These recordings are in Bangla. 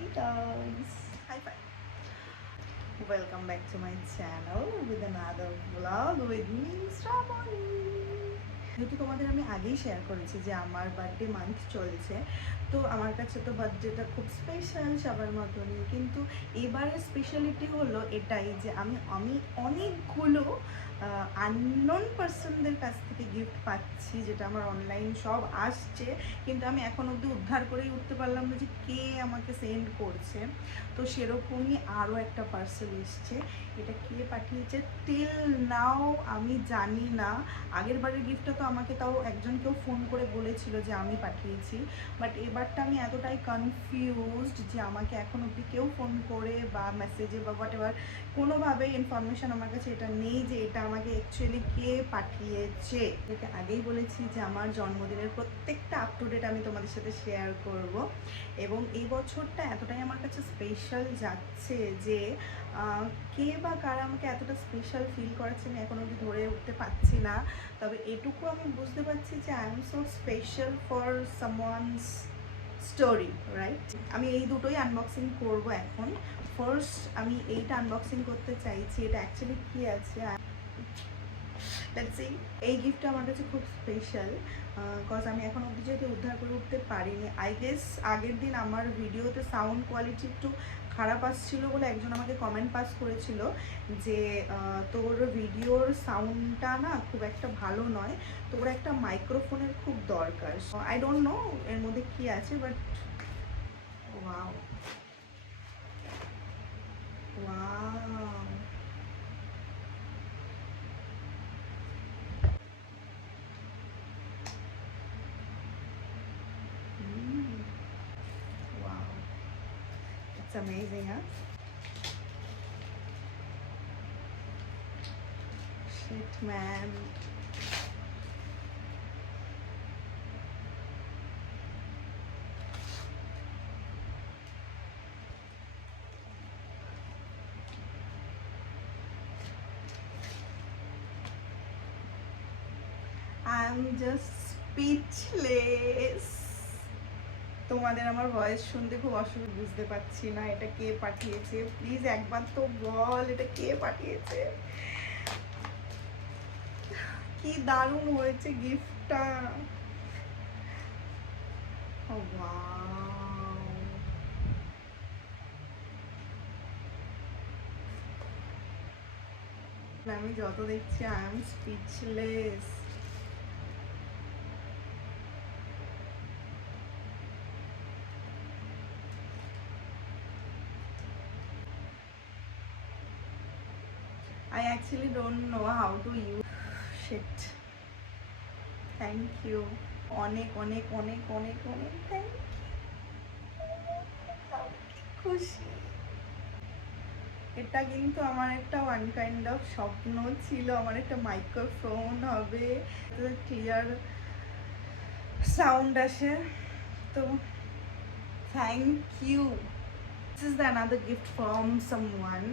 Hey guys, hi bye. Welcome back to my channel with another vlog with me, Shravani. যেহেতু তোমাদের আমি আগেই শেয়ার করেছি যে আমার বার্থডে মান্থ চলছে, তো আমার কাছে তো বার্থডেটা খুব স্পেশাল সবার মতনই, কিন্তু এবারের স্পেশালিটি হলো এটাই যে আমি আমি অনেকগুলো আননোন পার্সনদের কাছ থেকে গিফট পাচ্ছি, যেটা আমার অনলাইন সব আসছে, কিন্তু আমি এখন অবধি উদ্ধার করেই উঠতে পারলাম না যে কে আমাকে সেন্ড করছে। তো সেরকমই আরও একটা পার্সেল এসছে, এটা কে পাঠিয়েছে টিল নাও আমি জানি না। আগের বারের গিফটটা তো আমাকে তাও একজন কেউ ফোন করে বলেছিল যে আমি পাঠিয়েছি, বাট এবারটা আমি এতটাই কনফিউজড যে আমাকে এখন অবধি কেউ ফোন করে বা মেসেজে বা হোয়াট এভার কোনোভাবে ইনফরমেশান আমার কাছে এটা নেই যে এটা আমাকে অ্যাকচুয়ালি কে পাঠিয়েছে। এটাকে আগেই বলেছি যে আমার জন্মদিনের প্রত্যেকটা আপ টু ডেট আমি তোমাদের সাথে শেয়ার করব, এবং এই বছরটা এতটাই আমার কাছে স্পেশাল যাচ্ছে যে কে বা কারা আমাকে এতটা স্পেশাল ফিল করাচ্ছে আমি এখন অবধি ধরে উঠতে পারছি না। তবে এটুকু আমি বুঝতে পারছি যে I am so special for someone's story, right? আমি এই দুটোই আনবক্সিং করব এখন। ফার্স্ট আমি এইটা আনবক্সিং করতে চাইছি, এটা অ্যাকচুয়ালি কী আছে। Let's see. এই গিফটটা আমার কাছে খুব স্পেশাল, কজ আমি এখন অবধি যেহেতু উদ্ধার করে উঠতে পারিনি। আই গেস আগের দিন আমার ভিডিওতে সাউন্ড কোয়ালিটি একটু খারাপ আসছিলো বলে একজন আমাকে কমেন্ট পাস করেছিল যে তোর ভিডিওর সাউন্ডটা না খুব একটা ভালো নয়, তোর একটা মাইক্রোফোনের খুব দরকার। আই ডোন্ট নো এর মধ্যে কী আছে, but wow wow, wow, it's amazing, huh? Shit, man. I'm just speechless. তোমাদের আমার ভয়েস শুনতে খুব অসুবিধা, বুঝতে পারছি না এটা কে পাঠিয়েছে। প্লিজ একবার তো বল এটা কে পাঠিয়েছে। কি দারুণ হয়েছে গিফটটা। আমি যত দেখছি I am speechless. I actually don't know how to use shit. Thank you. অনেক অনেক অনেক অনেক অনেক থ্যাংক ইউ। খুশি। এটা কিন্তু আমার একটা ওয়ান কাইন্ড অফ স্বপ্ন ছিল, আমার একটা মাইক্রোফোন হবে, ক্লিয়ার সাউন্ড আসে। তো thank you. This is the another gift from someone.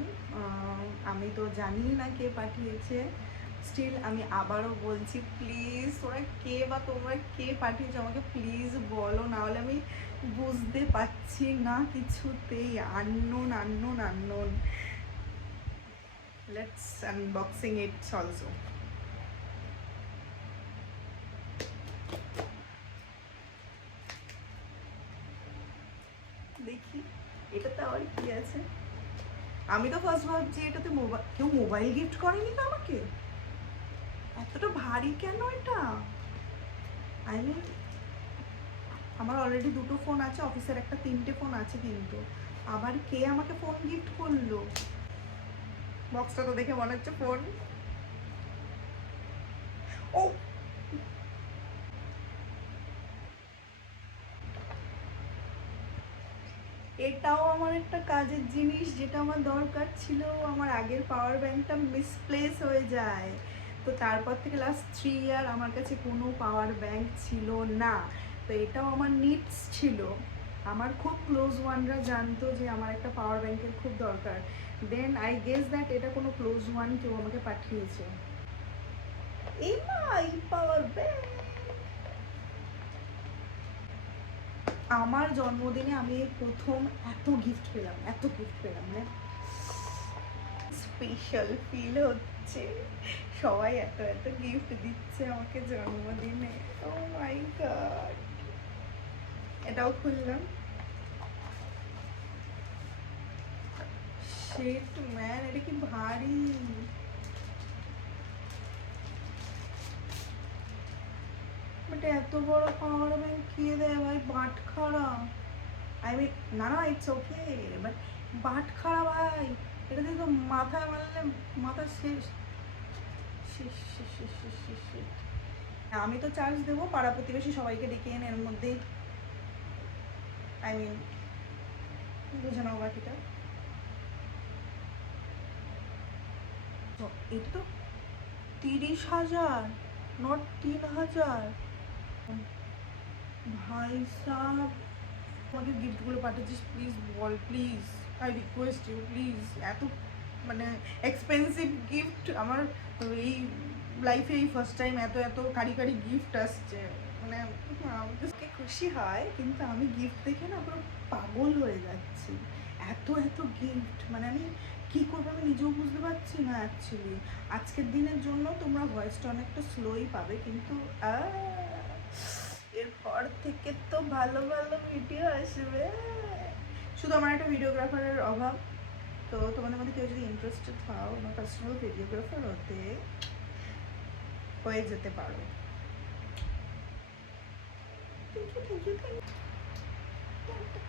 আমি তো জানি না কে পাঠিয়েছে, স্টিল আমি আবারও বলছি প্লিজ তোরা কে বা তোমরা কে পাঠিয়েছো আমাকে প্লিজ বলো, নাহলে আমি বুঝতে পারছি না কিছুতেই। Unknown unknown unknown. Let's unboxing it also. দেখি এটাতে আবার কি আছে। আমি তো ফার্স্ট ভাবছি এটাতে কেউ মোবাইল গিফট করেনি তো আমাকে। এতটা ভারী কেন এটা? আই মিন আমার অলরেডি দুটো ফোন আছে, অফিসের একটা, তিনটে ফোন আছে, কিন্তু আবার কে আমাকে ফোন গিফট করলো? বক্সটা তো দেখে মনে হচ্ছে ফোন। ও এটাও আমার একটা কাজের জিনিস, যেটা আমার দরকার ছিল। আমার আগের পাওয়ার ব্যাংকটা মিসপ্লেস হয়ে যায়, তো তারপর থেকে লাস্ট 3 ইয়ার আমার কাছে কোনো পাওয়ার ব্যাংক ছিল না। তো এটাও আমার নিডস ছিল। আমার খুব ক্লোজ ওয়ানরা জানতো যে আমার একটা পাওয়ার ব্যাংকের খুব দরকার। দেন আই গেস দ্যাট এটা কোনো ক্লোজ ওয়ান কেউ আমাকে পাঠিয়েছে। এই পাওয়ার ব্যাংক আমার জন্মদিনে আমি এই প্রথম এত গিফট পেলাম মানে স্পেশাল ফিল হচ্ছে। সবাই এত এত গিফট দিচ্ছে আমাকে জন্মদিনে। ও মাই গড, এটাও খুললাম। শিট ম্যান, এটা কি ভারী। বাট এত বড় পাওয়ার ব্যাংক কে দেয় ভাই? বাটখারা। আই মিন, না না, ইটস ওকে, বাট বাটখারা ভাই। এটা দিয়ে তো মাথায় মারলে মাথা শেষ শেষ শেষ শেষ শেষ শেষ শেষ। আমি তো চার্জ দেবো, পাড়া প্রতিবেশী সবাইকে ডেকে এনে এর মধ্যেই, আই মিন, বুঝে নাও বাকিটা। তো এটা তো 30,000, নট 3,000। ভাই সাব, আমাকে গিফটগুলো পাঠাচ্ছিস, প্লিজ বল, please, I request you, please. এত মানে এক্সপেন্সিভ গিফট আমার এই লাইফে এই ফার্স্ট টাইম এত এত কারি কারি গিফট আসছে। মানে আমাকে খুশি হয়, কিন্তু আমি গিফট দেখে না পুরো পাগল হয়ে যাচ্ছি। এত এত গিফট, মানে আমি কী করবো আমি নিজেও বুঝতে পারছি না অ্যাকচুয়ালি। আজকের দিনের জন্য তোমরা ভয়েসটা অনেকটা স্লোই পাবে, কিন্তু এরপর থেকে তো ভালো ভালো ভিডিও আসবে। শুধু আমার একটা ভিডিওগ্রাফারের অভাব। তো তোমাদের মধ্যে কেউ যদি ইন্টারেস্টেড হও আমার পার্সোনাল ভিডিওগ্রাফার হতে, হয়ে যেতে পারো। Thank you thank you thank you.